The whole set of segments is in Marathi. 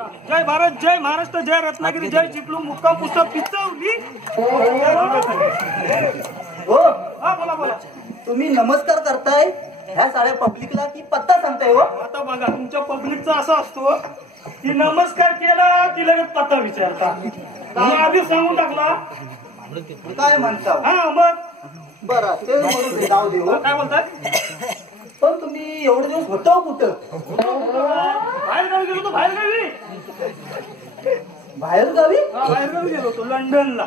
जय भारत, जय महाराष्ट्र, जय रत्नागिरी, जय चिपळूण, मुक्काम पुस्तक पिचवली. हो हा बोला बोला. तुम्ही नमस्कार करताय ह्या साऱ्या पब्लिकला की पत्ता सांगताय? हो आता बघा तुमच्या पब्लिकचा असा असतो की नमस्कार केला की लगेच पत्ता विचारता. मी आधीच सांगून टाकला. काय म्हणता? हा मग बरं ते म्हणून जाऊ दे. हो काय बोलतात? पण तुम्ही एवढे दिवस होतो कुठं? बाहेर गावी गेलो होतो. बाहेर गावी बाहेर गावी? बाहेर गावी गेलो होतो लंडनला.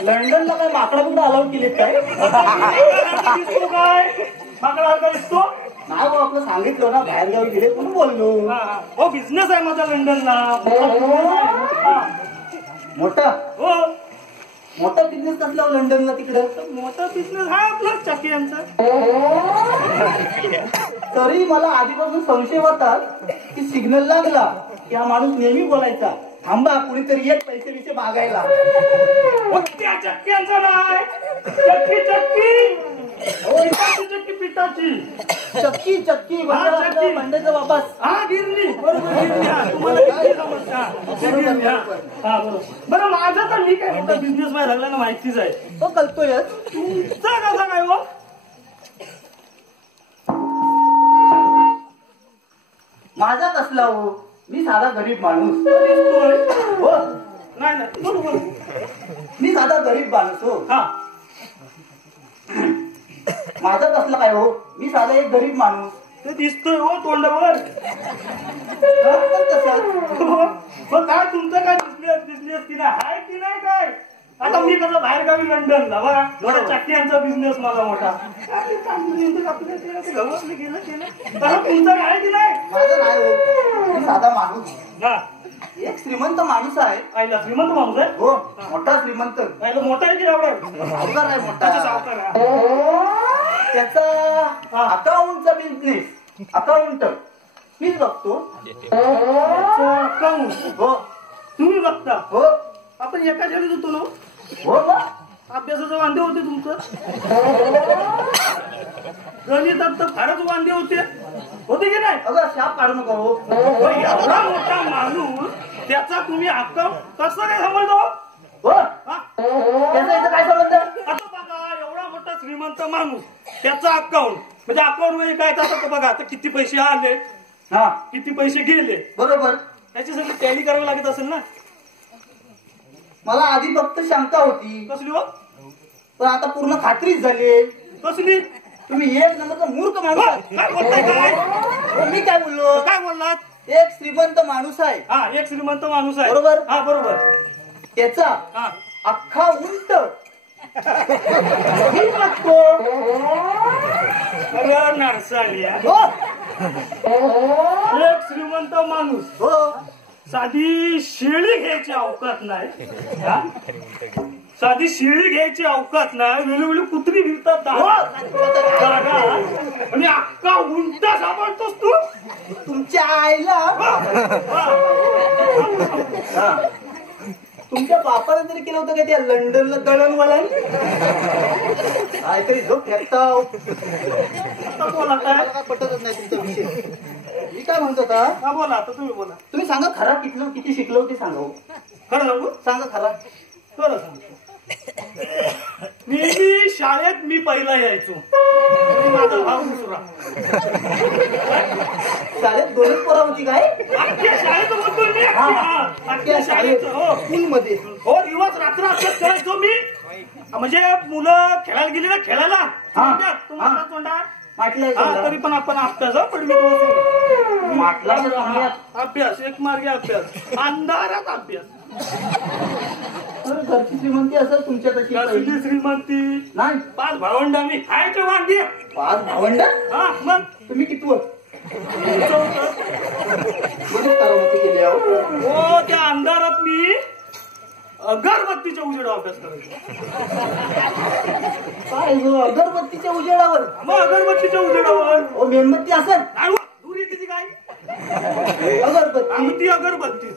लंडनला काय माकडा बिकडा अलाउड केलेत काय? दिसतो काय माकडा दिसतो? नाही हो आपलं सांगितलं ना बाहेर गावी गेले म्हणून बोललो. हो बिझनेस आहे माझा लंडनला. मोठा हो मोठा बिझनेस कसला लंडनला तिकडे? मोठा बिझनेस हा आपला चाकियांचा. तरी मला आधीपासून संशय होता की सिग्नल लागला की हा माणूस नेहमी बोलायचा थांबा कुणीतरी एक पैसे विषय मागायला. त्या चक्क्यांचा नाही चक्की चक्की पिठाची चक्की पिठाची चक्की चक्की भांड्याचा वापस. हा गिरणी बरोबर गिरणी. तुम्हाला किती समजता? हा बरोबर. बरं माझा तर मी काय मोठा बिझनेस व्हायला लागला ना माहितीच आहे. तो कळतोय. तुमचा कसा काय हो? माझा कसला हो? मी साधा गरीब माणूस. हो नाही नाही बरोबर मी साधा गरीब माणूस. हो हा माझा कसला काय हो? मी साधा एक गरीब माणूस. ते दिसतोय हो तोंडावर. मग काय तुमचं काय बिझनेस की नाही आहे की नाही काय? आता मी कसं बाहेर गावी लंडनला बघा मोठा चाकियांचा बिझनेस माझा मोठा. गेलं तुमचं आहे की नाही? माझा नाही हो. मी साधा माणूस. हा एक श्रीमंत माणूस आहे. आईला श्रीमंत माणूस आहे. हो मोठा श्रीमंत. आईला मोठा आहे की एवढा? सावकार आहे मोठा. सावकार आहे. त्याचा अकाउंटचा बिझनेस अकाउंट मीच बघतो. अकाउंट हो तुम्ही बघता? हो आपण एका शाळेत होतो ना. हो मग अभ्यासाचे वांदे होते तुमचं. गणितात तर फारच वांदे होते की नाही? अगं शाप काढू नका हो. एवढा मोठा माणूस त्याचा तुम्ही अकाउंट कसं काय समजतो? हो त्याचा इथं काय संबंध? आता बघा एवढा मोठा श्रीमंत माणूस त्याचा अकाउंट म्हणजे अकाउंट म्हणजे काय तर बघा आता किती पैसे आले हा किती पैसे गेले बरोबर. त्याची सगळी टॅली करावी लागत असेल ना. मला आधी फक्त शंका होती कसली हो? पण आता पूर्ण खात्रीच झाली. कसली? तुम्ही एक नंबरचा मूर्ख माणूस आहे. काय बोलताय काय? मी काय बोललो? काय बोललात? एक श्रीमंत माणूस आहे. हा एक श्रीमंत माणूस आहे. बरोबर. हा बरोबर. त्याचा हा अख्खा उंट मी बघतो. अरे नरसाळी हो एक श्रीमंत माणूस हो साधी शेळी घ्यायची अवकात नाही. साधी शेळी घ्यायची अवकात नाही. वेळोवेळी कुत्री फिरतात आणि अख्खा उंटा सापडतोस तू. तुमच्या आईला तुमच्या बापाला तरी केलं होतं का त्या लंडनला दळणवळण? काहीतरी झोप फेकताव. बोला काय पटतच नाही तुमचा विषय. मी काय म्हणतो आता? हा बोला आता तुम्ही बोला. तुम्ही सांगा खरा किती शिकलो ते सांगा. खरं सांगू? सांगा खरा. खरं सांगतो. मी शाळेत मी पहिला यायचो. माझा भाऊ दुसरा. शाळेत दोनच पोरा होती काय? अख्ख्या शाळेत बोलतो मी. अख्ख्या शाळेत हो स्कूल मध्ये. हो दिवस रात्र अभ्यास करायचो मी. म्हणजे मुलं खेळायला गेली ना खेळायला तुम्हाला तोंडात म्हटलं तरी पण आपण अभ्यास पडवी म्हटलं अभ्यास एक मार्गे अभ्यास अंधारात अभ्यास. घरची श्रीमंती असेल तुमच्या तशी? कसली श्रीमंती नाही. 5 भावंड आम्ही खायचे वांगी. 5 भावंड? हा मग तुम्ही किती वर केली? हो त्या अंधारात मी अगरबत्तीच्या उजेडावर अभ्यास करायचो. काय अगरबत्तीच्या उजेडावर? मग अगरबत्तीच्या उजेडावर. हो मेणबत्ती असेल? दूर येते ती काय अगरबत्ती. ती अगरबत्ती.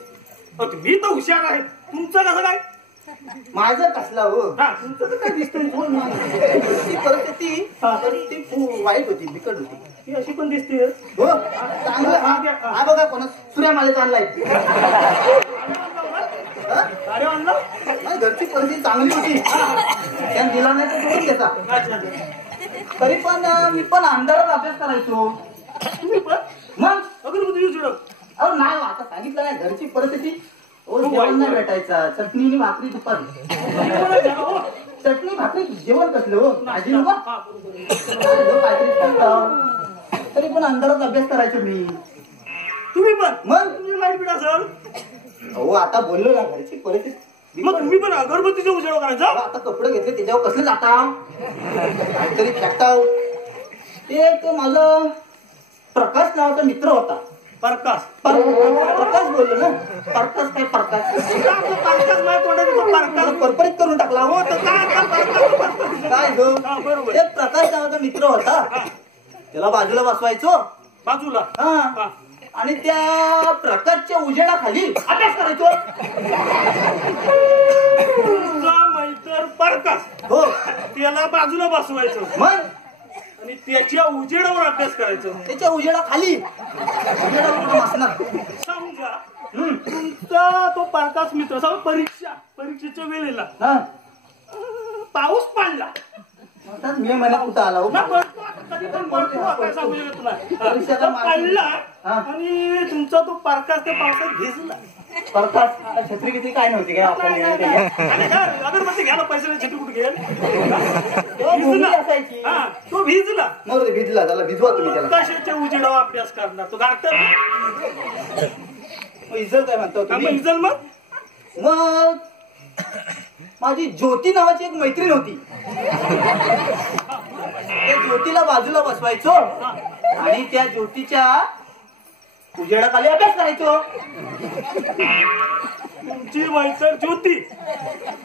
मी तर हुशार आहे. तुमचं कसं काय? माझं कसला हो? तुमचं तर काय दिसतंय. परिस्थिती वाईट होती बिकट होती. ती अशी पण दिसते. हो चांगलं. हा बघा कोणा सूर्यमालेचा आणलाय. अरे आणला नाही, घरची परिस्थिती चांगली होती, त्यानं दिला नाही तर सोडून घेता. अच्छा. तरी पण मी पण अंधारात अभ्यास करायचो. तुम्ही पण मग अगरबत्ती उजडत. अहो नाही, आता सांगितलं नाही, घरची परिस्थिती. ओ जेवण नाही भेटायचा, चटणी भाकरी दुपारी. चटणी भाकरी जेवण कसलं हो, भाजी नको काहीतरी खायचं. तरी पण अंधारात अभ्यास करायचो मी. तुम्ही पण मग तुम्ही लाईट बिट असेल. हो आता बोललो ना, घरची परिस्थिती. मग तुम्ही पण अगरबत्तीचा उजेड करायचा. आता कपडे घेतले त्याच्यावर कसले जाता, काहीतरी फेकताव. ते एक माझं प्रकाश नावाचा मित्र होता. प्रकाश प्रकाश बोललो ना, प्रकाश काय प्रकाश परपरीत करून टाकला हो. काय गो, एक प्रकाश नावाचा मित्र होता, त्याला बाजूला बसवायचो. बाजूला हा, आणि त्या प्रकाशच्या उजेडाखाली अभ्यास करायचो. तुमचा मैत्र प्रकाश हो, त्याला बाजूला बसवायचं मग आणि त्याच्या उजेडावर अभ्यास करायचं. त्याच्या उजेडाखाली उजेडावर बसणार. समजा तुमचा तो प्रकाश मित्र परीक्षेच्या वेळेला हा, पाऊस पडला मे महिन्यात कुठं आला हो. ना, पडतो आता, कधी पण पडतो, काय सांगू शकत नाही. परीक्षेचा तो पडला हा. आणि तुमचा तो प्रकाश त्या पावसात भिजला. प्रकाश छत्री किती काय नव्हती काय नाही, नाही, आपण नाही. आणि काय, अगरबत्ती घ्यायला पैसे नाही, छत्री कुठे घेईल. भूमी असायची. हा, तो भिजला. मग भिजला, त्याला भिजवा तुम्ही त्याला. कशाच्या उजेडावर अभ्यास करणार तो गाठर. इजल काय म्हणतो तुम्ही. इजल मग माझी ज्योती नावाची एक मैत्रीण होती. त्या ज्योतीला बाजूला बसवायचो आणि त्या ज्योतीच्या उजेडाखाली अभ्यास करायचो. तुमची मैत्र ज्योती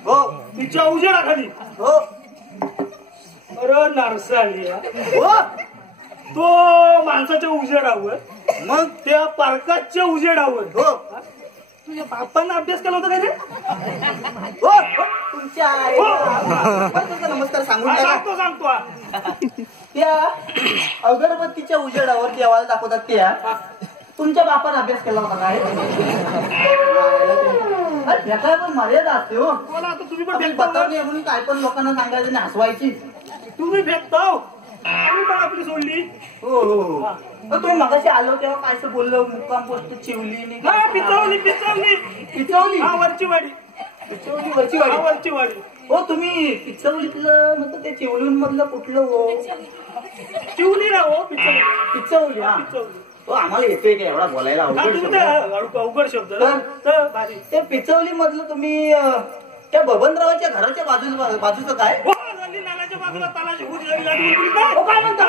हो तिच्या उजेडाखाली. हो अरे नारसाली हो, तो माणसाच्या उजेडावर, मग त्या पार्काच्या उजेडावर. हो तुझ्या बापांना अभ्यास केला होता काय रे. हो, तुमच्या आईला नमस्कार सांगून टाका. सांगतो त्या अगरबत्तीच्या उजेडावर देवाला दाखवतात त्या तुमच्या बापाने अभ्यास केला होता काय. त्याला पण मर्यादा असते हो. तुम्ही पण आपण भेटता. बतावणी म्हणून काय पण लोकांना सांगायचं आणि हसवायची. तुम्ही भेटताव आम्ही पण आपली सोडली. हो हो हो, तुम्ही मगाशी आलो तेव्हा कायचं बोललो, मुक्काम पोस्ट चिवली हा, पिचवली पिचवली पिचवली. हा, वरची वाडी. पिचवली वरची हा, वाडी. वरची वाडी. हो तुम्ही पिचवलीतलं मतलब ते चिवलीन मधलं कुठलं हो. चिवली ना हो, पिचवली. पिचवली. हा पिचवली. हो, आम्हाला येतोय का एवढा बोलायला हा, अवघड तुम्ही शब्द. ते अवघड शब्द ना. तर भारी. ते पिचवली मधलं तुम्ही त्या बबनरावाच्या घराच्या बाजूचं काय. हो, गल्ली नाल्याच्या बाजूला तालाची भुजी लागली. हो, काय म्हणता?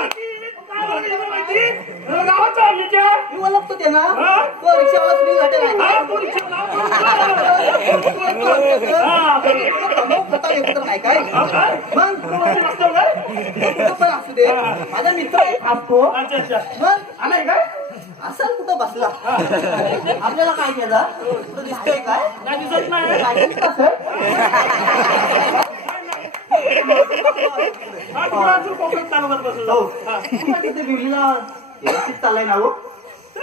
काय बोलायचं माहिती? गावाच्या हल्लीच्या. मी ओळखतो ते ना, हा? तो रिक्षावाला तुम्ही घाटेल आहे. हा, तो रिक्षावाला. एकत्र नाही काय. हा, काय? मग तो वरती रस्त्यावर काय? कुठं पण असू दे, माझा मित्र एक असतो. अच्छा अच्छा. मग आलाय काय? असाल कुठं बसला. आपल्याला काय केलं, कुठं दिसतोय काय. काय दिसत नाही. काय दिसत असेल? हा, तुला अजून कोकणात तालुक्यात बसला. हो. हा. तिथे बिवलीला व्यवस्थित चाललाय ना हो. तर,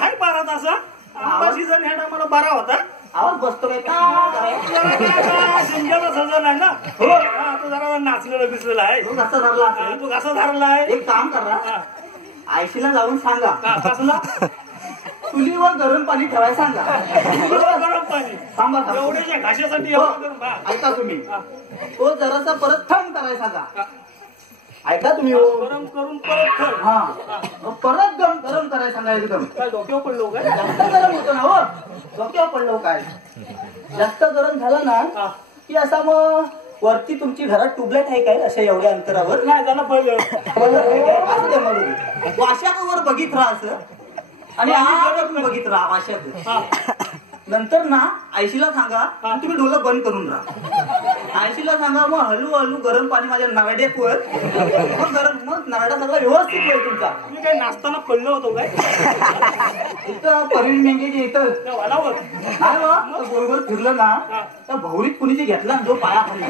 हाय 12 तासा. आता सीझन ह्या टायमाला 12 होता. आवाज बसतो काय शिमग्याचा सजन आहे ना. हो. हा, तो जरा नाचलेला बिचलेला आहे. तो कसा धरला हा, असेल. तो कसा धरला आहे. एक काम करा, हा. आयशीला जाऊन सांगा हा, कसला चुलीवर गरम पाणी ठेवायला सांगा. गरम पाणी. थांबा थांबा. एवढ्याच्या घाशासाठी हो. एवढं गरम. हा. ऐका तुम्ही, हा. तो जरासा परत थंड करायला सांगा. हा. ऐका तुम्ही हो. गरम करून परत ठेव. हा, मग परत गरम करायला सांगा एकदम. काय डोक्यावर पडलो काय. जास्त गरम होतो ना हो, डोक्यावर पडलो काय. जास्त गरम झालं ना हा. की असा मग वरती तुमची घरात ट्यूबलाईट आहे काय अशा एवढ्या अंतरावर. नाही झालं पहिलं. असं ते म्हणून वाशावर बघित राहा असं आणि आजच बघित राहा वाशात. हा. नंतर ना आयशीला सांगा आणि तुम्ही डोलं बंद करून राहा. आयशीला सांगा मग हळू गरम पाणी माझ्या नरड्यात वर मग नरडा सगळा व्यवस्थित होईल तुमचा. मी काय नाचताना पडलो होतो काय इथं परवीन मेंगेची इथं त्या वालावर नाही बा बरोबर फिरलं ना तर भौरीत कुणीची घेतला ना जो पाया खाली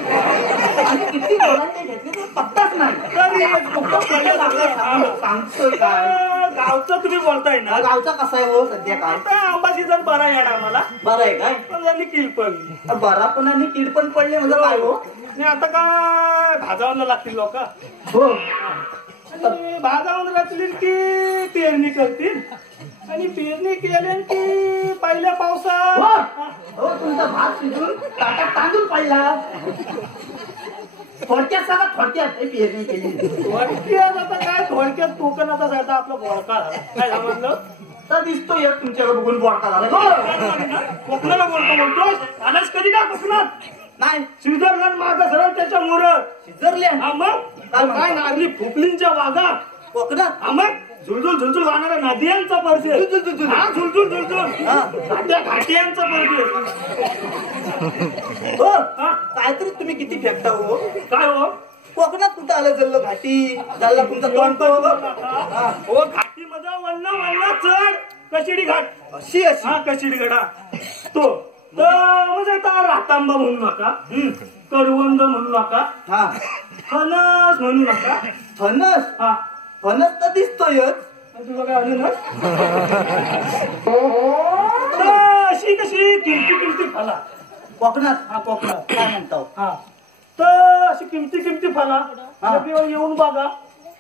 आणि किती जणांनी घेतले तो पत्ताच नाही. तरी एक फक्त पडलं लागलं. सांगतोय काय गावचं तुम्ही बोलताय ना. गावचा कसा आहे हो सध्या काय आता आंबा सीझन बरा येणार मला. बरं आहे काय पण झाली किल पडली. बरा पण आणि कीड पण पडले म्हणजे काय हो. आणि आता काय भाजावणं लागतील लोक. हो आणि भाजावून घातली की पेरणी करतील आणि पेरणी केली की पहिल्या पावसात हो तुमचा भात शिजून ताटात तांदूळ पडला. थोडक्यात सांगा थोडक्यात पेरणी केली. थोडक्यात आता काय थोडक्यात कोकणातच आता आपलं बोळका काय समजलं तर दिसतो एक तुमच्याकडे बघून बोडका झाला. कोकणाला बोलतो म्हणतो आलाच कधी का कोकणात नाही स्वित्झर्लंड माग सरळ त्याच्या मोर स्वित्झर्लंड हा मग काय नागली फुकलींच्या वाघात कोकणात हा मग झुळझुळ वाहणारा नद्यांचा परिचय हा झुळझुळ घाट्यांचा परिचय. हो काहीतरी तुम्ही किती फेकता हो. काय हो कोकणात कुठं आलं जल्लं घाटी झाला तुमचा तोंड हो घाटीमध्ये वळण चढ कशिडी घाट अशी हा कशिडी गडा तो म्हणजे आता रातांबा म्हणू नका करवंद म्हणू नका हा फणस म्हणू नका फणस हा फणस तर दिसतोयच. तुला काय आलं ना अशी कशी किमती फला कोकणात हा कोकणात काय म्हणतो हा तर अशी किमती फला येऊन बघा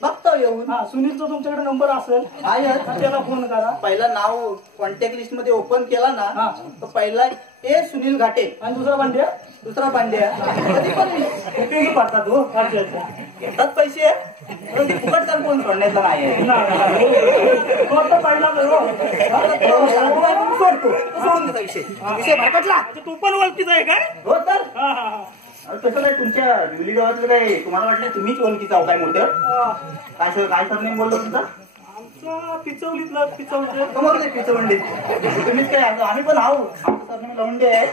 बघतो येऊन. हा सुनीलचा तुमच्याकडे नंबर असेल आहे त्याला फोन करा. पहिला नाव कॉन्टॅक्ट लिस्ट मध्ये ओपन केला ना हा. तर पहिला ए सुनील घाटे आणि दुसरा भांड्या दुसरा पांड्या कधी पण उपयोगी पडतात हो. अच्छा अच्छा घेतात पैसे पण ते फुकट कर कोण सोडण्याचं नाही आहे. तो आता पहिला तर हो. साधू आहे पण सोडतो तो सोडून देता विषय विषय भरकटला. अच्छा, तू पण ओळखीचा आहे काय हो तर हा हा हा तसं काय तुमच्या विवली गावातलं काय तुम्हाला वाटलं तुम्हीच ओळखीचा हो काय मोठं काय सर काय सरनेम बोललो तुमचा आमचा पिचवलीतला पिचवलीचं समोर नाही पिचवंडे तुम्हीच काय आम्ही पण आहो. आमचं सरनेम लवंडे आहे.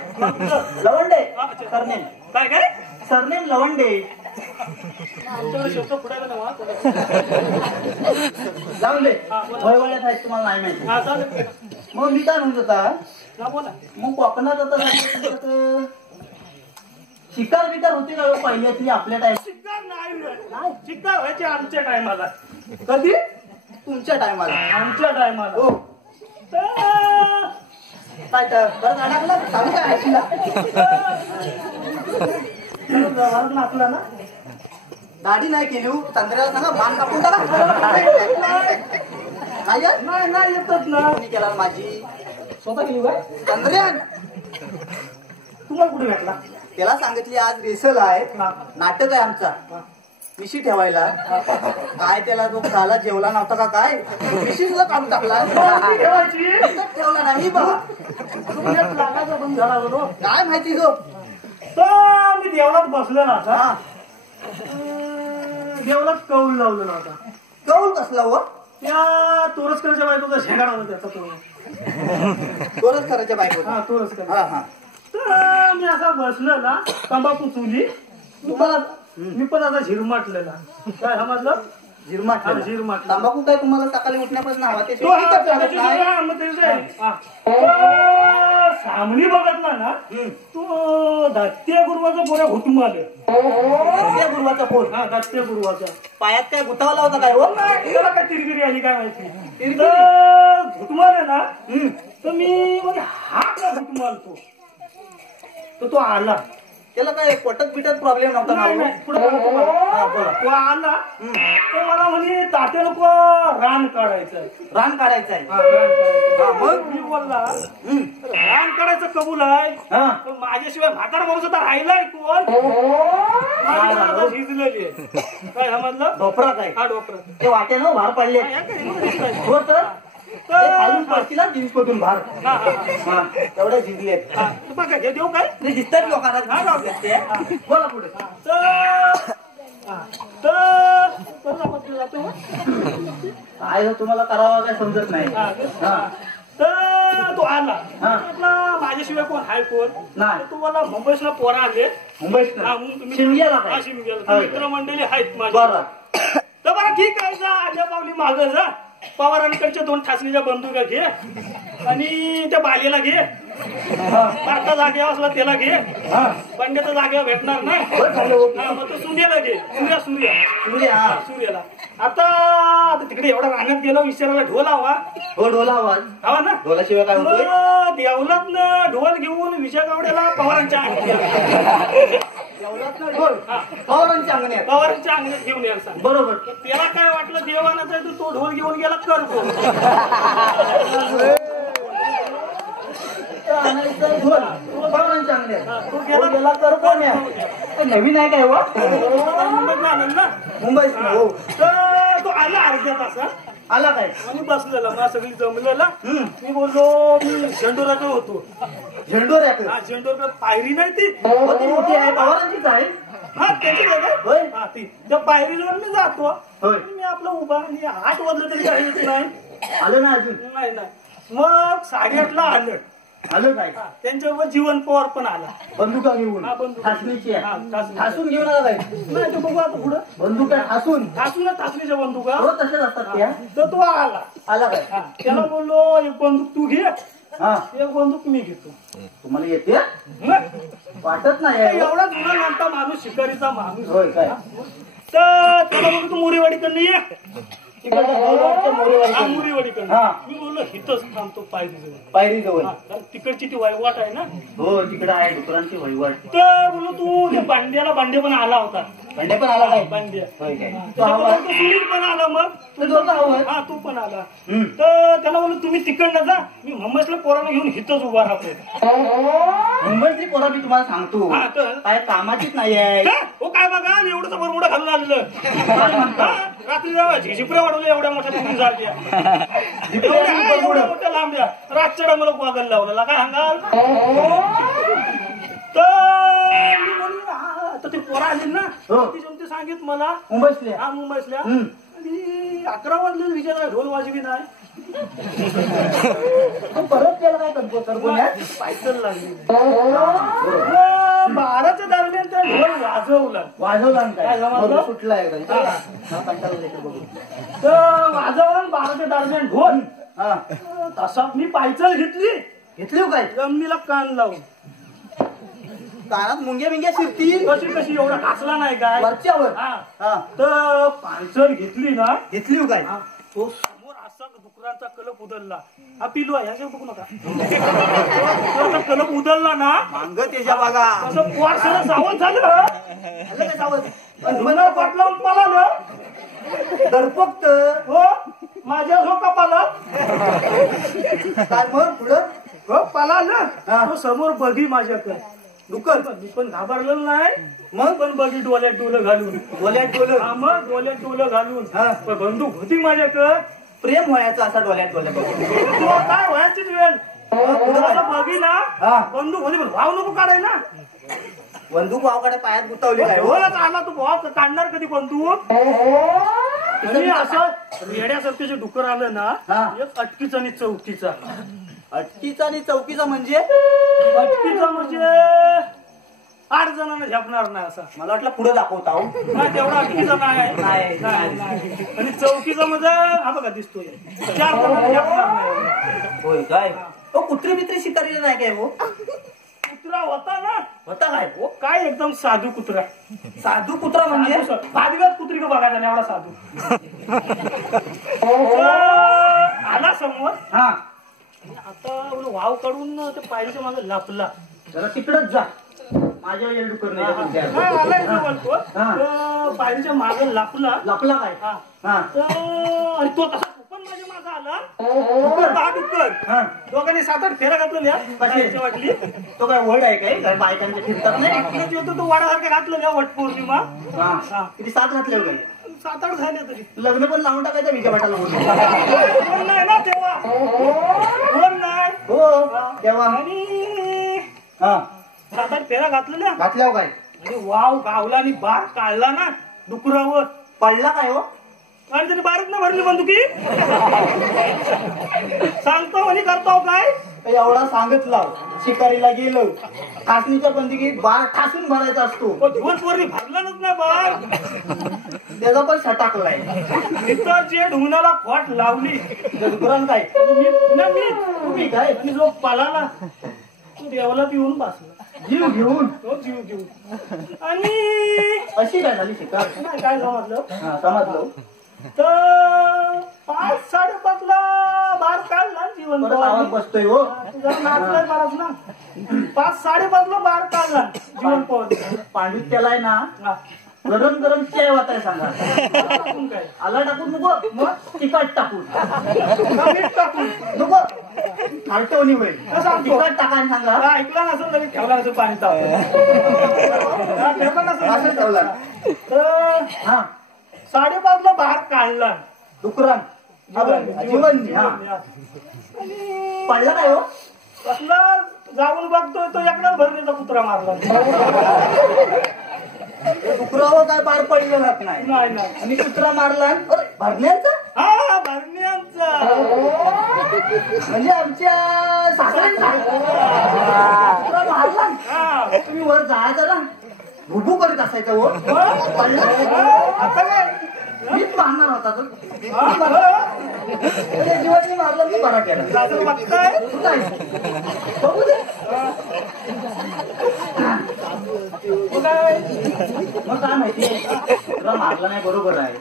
लवंडे सरनेम काय काय सरनेम लवंडे आमच्याकडे शब्द फुटायला नवा जाऊन दे वयवळ्यात आहेत तुम्हाला नाही माहिती. हा चालेल मग मी काय म्हणत होता हा बोला मग कोकणात आता शिकार बिकार होती का पहिल्यातली आपल्या टाइम शिकार नाही शिकार व्हायचे आमच्या टायमाला. कधी तुमच्या टायमाला आमच्या टायमाला हो काय तर बरं अडकला सांगू काय आयशीला व्यवहार नाचला ना दाढी नाही केली हो. चंद्राला सांगा बाण कापून टाका. नाही येत? नाही येतच ना. कोणी केला माझी स्वतः केली काय चंद्रयान तुम्हाला कुठे भेटला त्याला सांगितली आज रेसल आहे नाटक आहे आमचा मिशी ठेवायला काय त्याला जो खाला जेवला नव्हता का काय मिशीला काम टाकला ठेवायची ठेवला नाही बाबा लागायचा पण झाला बरोबर काय माहिती जो तर मी देवळात बसलो ना आता देवळात कौल लावलं नव्हता. कौल कसला हो त्या तोरसकरच्या बायकोचा शेंगाडा होता त्याचा तो तोरच करायच्या बायको हा तोरसकर हा हा तर मी असा बसलो ना तंबाखू चुली तुम्हाला मी पण आता झिरमाटलेला काय समजलं झिरमाट हा, झिरमाट. तंबाखू काय तुम्हाला सकाळी उठण्यापासून हवा ते तो हा, हा, मग तेच आहे. हा. तो सामनी बघितला ना तो दात्या गुरुवाचा पोऱ्या घुटून आले त्या गुरुवाचा फोन हा दात्या गुरुवाचा पायात काय गुतावला होता काय हो त्याला काय तिरगिरी आली काय माहिती तिरगिरी? घुटमाले ना तर मी म्हणजे हात घुटमालतो तर तो आला त्याला काय पटत बिटत प्रॉब्लेम नव्हता ना नाही, हो? नाही, पुढे बोला, पुढे बोला. हा, बोला. तो आला तो मला म्हणे तात्या लोक रान काढायचं रान काढायचं आहे रान काढायचं हा, मग? मी बोलला रान काढायचं कबूल आहे हा पण माझ्याशिवाय म्हातारा माणूस तर राहिलाय कोण माझी पण आता शिजलेली आहे काय समजलं ढोपरा काय हा डोकर ते वाटे ना भार पडले हो तर ते खालून पडतील जीन्स मधून भार हा, तेवढे झिजले बघा हे देऊ काय ते दिसतात लोकांना हा, डॉक्टर. ते. बोला पुढे जातो काय हो तुम्हाला करावं काय समजत नाही तर तो आला हा. आपला माझ्याशिवाय कोण हाय कोण नाही. तर तुम्हाला मुंबईला पोरा आले मुंबईत हा, मग शिमग्याला काय? शिमग्याला मित्रमंडळी आहेत माझी बरं तर बरं ठीक आहे जा आल्या पावली माग जा पवारांकडच्या 2 ठासणीच्या बंदुका घे आणि त्या बालेला घे पार्था जागेवर असला त्याला घे हा पंड्याचा जागेवर भेटणार नाही बरं झालं ओके. हा, मग तो सूर्याला घे सूर्या म्हणजे हा सूर्याला आता तिकडे एवढा राहण्यात गेलो विचारायला ढोल हवा हो ढोला आवाज हवा ना ढोलाशिवाय काय होतोय मग देवलात ढोल घेऊन विजय गावड्याला पवारांच्या अंगण्यात देवलातनं ढोल पवारांच्या अंगण्यात पवारांच्या अंगण्यात घेऊन यायला सांग बरोबर त्याला काय वाटलं देवानाचा आहे तो ढोल घेऊन गेला करतो आणायचं ढोल पवारांच्या अंगण्यात तो हो, गेला तर कोण या? हे नवीन आहे काय हो मुंबईत आलं ना मुंबईत हो तर तो आला अर्ध्या तासात आला काय आणि बसलेला मला सगळी जमलेला हम्म. मी बोललो मी झेंडोराकडे होतो झेंडोर आहे हा झेंडोरकडे पायरी नाही ती ती मोठी आहे पवारांचीच आहे हा त्याची जागा होय हा ती त्या पायरीवर मी जातो होय मी आपलं उभा आणि 8 वाजलं तरी काही येत नाही आलं ना अजून नाही मग 8:30ला आलं आलं काय हा, त्यांच्याबरोबर जीवन पवार पण आला बंदुका घेऊन हा, बंदुका. ठासणीची हा, आहे ठासणी. ठासून घेऊन आला काय नाही तो बघू आता पुढं बंदुका ठासून ठासणीच्या बंदुका हो तशाच असतात त्या तर तो आला आला काय हा, त्याला बोललो एक बंदूक तू घे हा एक बंदूक मी घेतो तुम्हाला येते मग वाटत नाही आहे. एवढा जुना नामता माणूस शिकारीचा माणूस होय काय तर त्याला बोलतो तू मोरेवाडीकडनं ये हा, मोरेवाडीकडनं हा. मी बोललो हिथंच थांबतो पायरी पायरी जवळ तिकडची ती वाट आहे ना हो तिकडे आहे डुकरांची वहिवाट तर बोललो तू त्या बांड्याला पण आला होता भांडे पण आला काय बांड्या होय काय त्याच्याबरोबर तो सुनील पण आला मग तुझं आवाज हा तू पण आला हम्म. तर त्याला बोललो तुम्ही तिकडनं जा मी मुंबईतला पोराला घेऊन हिथंच उभा राहतो मुंबईतली पोरं मी तुम्हाला सांगतो हा, तर? काय कामाचीच नाही आहे का? हो काय बघा एवढंच बरमुडा घालून आलेलं हा, रात्री झिपऱ्या वाढवल्या एवढ्या मोठ्या तुम्ही झाल्या एवढ्या मोठ्या लांब्या रातच्या मला वागायला लावलेला काय सांगाल तर मी बोलली, हा, तर ते पोरा आले ना हो. ते सांगित मला मुंबईतल्या हा मुंबईतल्या हम्म. आणि 11 वाजले विचार ढोल वाजवी नाही तू परत केला काय करण्यात पायथन लागली बरोबर. 12च्या दरम्यान त्या ढोल वाजवला वाजवला ना काय काय जमावलं? बरोबर सुटला आहे काय हा. हा, कंटाळा येतो बघू. तर वाजवला 12च्या दरम्यान ढोल हा तसा मी पायचल घेतली घेतली हो काय जमिनीला कान लावून कानात मुंग्या बिंग्या शिरतील कशी एवढा घासला नाही काय वरच्यावर हा हा तर पायचल घेतली ना घेतली हो काय हा, तो समोर असा डुकरांचा कलप उदलला हा पिलू आहे ह्याच्या बघू नका डुकराचा कलप उदलला ना मांग त्याच्या बागा असं पोर सगळं सावध झालं आलं काय सावध आणि धुना पाटलावून पळालं दरपक्त हो माझ्या जो कपाला काय मग पुढं हो पळालं हा. तो समोर बघी माझ्याकडे डुकर मी पण घाबरलेलं नाही मग पण बघी डोल्यात डोलं घालून डोल्यात डोलं हा, मग डोल्यात डोलं घालून हा. पण बंदूक होती माझ्याकडं प्रेम व्हायचं असा डोल्यात डोल्यात तुला काय व्हायचीच वेळ पुढं बघी ना हा. बंदूक होती पण भाव नको काढाय ना बंदूक वावकडे पायात गुतावली काय हो ढोलच आला तू भाव काढणार कधी बंदूक आणि असं रेड्यासारखे जे डुकर आलं ना हा. एक अटकीचा आणि चौकीचा अटकीचा आणि चौकीचा म्हणजे अटकीचा म्हणजे 8 जणांना झेपणार नाही असा मला वाटलं पुढे दाखवता हो नाही तेवढा अटकीचा नाही नाही, नाही. आणि चौकीचा म्हणजे हा बघा दिसतोय 4 जणांना झेपणार नाही होय काय हो कुत्री बित्री शिकारी नाही काय हो कुत्रा होता ना होता काय हो काय एकदम साधू कुत्रा साधू कुत्रा म्हणजे साधव्यात कुत्री का बघायचा नाही एवढा साधू आला समोर हा आता वाव काढून त्या पायरीच्या मागे लपला जरा तिकडच जा माझ्या वेळ डुकर नाही का तुमच्या? हा, आलाय जवळ तो. हा. तर पायरीच्या मागे लपला लपला काय हा. हा तर आणि तो तसा तो पण माझ्या मागे आला हा डुक्कर हा दोघांनी 7-8 फेऱ्या घातलेल्या पायरीच्या वाटली तो काय वर्ड आहे काय बायकांच्या फिरतात नाही आपल्याच येतो तो वाडासारख्या घातलेल्या वट पौर्णिमा हा हा. किती 7 घातले हो काय 7-8 झाले तरी लग्न पण लावून टाकायचं विजा वाटायला कोण नाही ना तेव्हा कोण नाही हो तेव्हा आणि हा 7-8 फेऱ्या घातलेल्या घातल्या हो, काय? आणि वाव गावला आणि बार काढला ना डुकरावर पडला काय हो आणि त्याने बारीक ना भरली बंदुकी सांगतो आणि करतो काय एवढा सांगितला शिकारीला गेलो खासणीच्या बंदुकीत बार ठासून भरायचा असतो दिवसभर भरलाच नाही बार त्याचा पण सटाकलाय इथं जे ढुंगणाला खोट लावली दुरान काय तुम्ही काय आणि जो पालाला तो देवाला येऊन बसला जीव घेऊन तो जीव घेऊन आणि अशी काय झाली शिकार काय समजलं समजलो तर 5-5:30 ला बार काढला जीवन परत आवाज बसतोय हो नाचलाय बराच ना 5-5:30 ला बार काढला जीवन पवन पांडित त्यालाय ना गरम गरम चाय वाटाय सांगा काय आला टाकून नको मग तिखट टाकून मीठ टाकून नको खालटवणी होईल तिखट टाकायला सांगा ऐकला नसेल तरी ठेवला नसेल पाणी ठेवला नसेल ठेवला तर हा 5:30 ला बाहेर काढला डुकरान जीवन पडला काय हो कसला जाऊन बघतोय तो एकदाच भरणीचा कुत्रा मारला डुकरावर काय पार पडलं जात नाही नाही आणि कुत्रा मारला भरण्याचा हा भरण्यांचा म्हणजे आमच्या सासऱ्यांचा कुत्रा मारला तुम्ही वर जायचं ना भुभू करीत असायचं हो आता काय मीच मारणार होता जीवानी मारला मी बरा केला असं बघताय बघू दे मग काय माहितीये कुत्रा मारला नाही बरोबर आहे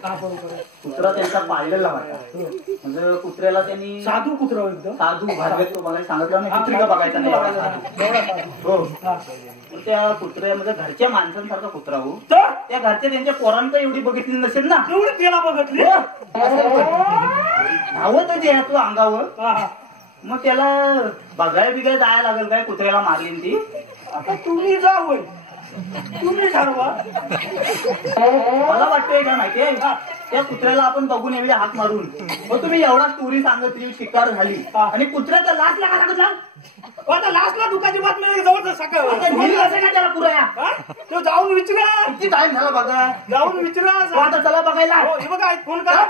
कुत्रा त्यांचा पाळलेला वाटत म्हणजे कुत्र्याला त्यांनी साधू कुत्रा एकदम साधू भारवेत तो बघायला सांगितलं नाही कुत्रिका बघायचा नाही हो त्या कुत्र्यामध्ये घरच्या माणसांसारखा कुत्रा हो त्या घरच्या त्यांच्या पोरांचा एवढी बघितली नसेल ना एवढी तिला बघितली धावत आहे तू अंगावर मग त्याला बघाय बिगाय जायला लागेल काय कुत्र्याला मारली ती आता तुम्ही जा होय तुम्ही ठरवा मला वाटतंय का माहितीये त्या कुत्र्याला आपण बघून येऊया हात मारून मग तुम्ही एवढा स्टोरी सांगितली शिकार झाली आणि कुत्र्याचा लाच लागा सांगितला आता लास्टला दुकाची बातमी जवळ सकाळ का त्याला पुराया तो जाऊन विचारा किती टाइम झाला बघा जाऊन विचारा आता चला बघायला हे बघा फोन करा